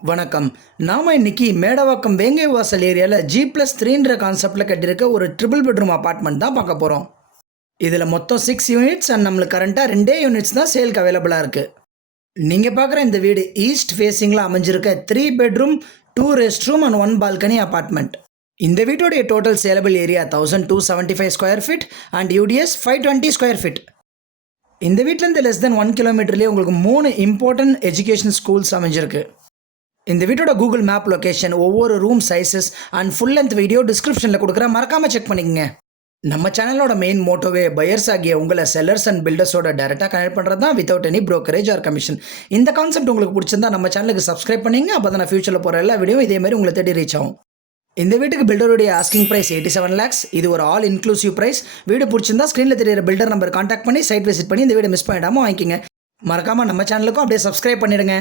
வணக்கம். நாம இன்னைக்கு மேடவாக்கம் வேங்கை வாசல் ஏரியாவில் G+3ன்ற கான்செப்டில் கட்டியிருக்க ஒரு ட்ரிபிள் பெட்ரூம் அப்பார்ட்மெண்ட் தான் பார்க்க போகிறோம். இதில் மொத்தம் 6 யூனிட்ஸ் அண்ட் நம்மளுக்கு கரண்ட்டாக 2 யூனிட்ஸ் தான் சேலுக்கு அவைலபிளாக இருக்குது. நீங்கள் பார்க்குற இந்த வீடு ஈஸ்ட் ஃபேஸிங்கில் அமைஞ்சிருக்க 3 bedroom 2 rest room and 1 balcony apartment. இந்த வீட்டோடைய total saleable area 1275 square feet and UDS 520 square feet. இந்த வீட்டிலேருந்து லெஸ் தென் 1 கிலோமீட்டர்லேயே உங்களுக்கு 3 இம்பார்ட்டன்ட் எஜுகேஷன் ஸ்கூல்ஸ் அமைஞ்சிருக்கு. இந்த வீட்டோட கூகுள் மேப் லொக்கேஷன், ஒவ்வொரு room sizes and full length video டிஸ்கிரிப்ஷனில் கொடுக்குற மறக்காமல் செக் பண்ணிக்கங்க. நம்ம சேனலோட மெயின் மோட்டோவே பையர்ஸ் ஆகிய உங்களை செல்லர்ஸ் அண்ட் பில்டர்ஸோட டேரெக்டாக கனெக்ட் பண்ணுறது தான் without any brokerage or commission. இந்த கான்செப்ட் உங்களுக்கு பிடிச்சிருந்தா நம்ம சேனலுக்கு சப்ஸ்கிரைப் பண்ணிங்க. அப்போ தான் ஃபியூச்சரில் போகிற எல்லா வீடியோ இதே மாதிரி உங்களை தேடி ரீச் ஆகும். இந்த வீட்டுக்கு பில்டருடைய ஆஸ்கிங் ப்ரைஸ் 87 lakhs. இது ஒரு ஆல் இன்க்ளூசிவ் ப்ரைஸ். வீடு பிடிச்சிருந்தா ஸ்க்ரீனில் தெரியிற பில்டர் நம்பர் கான்டாக்ட் பண்ணி சைட் விசிட் பண்ணி இந்த வீடு மிஸ் பண்ணிடாமல் வாங்கிக்கிங்க. மறக்காமல் நம்ம சேனலுக்கும் அப்படியே சப்ஸ்கிரைப் பண்ணிடுங்க.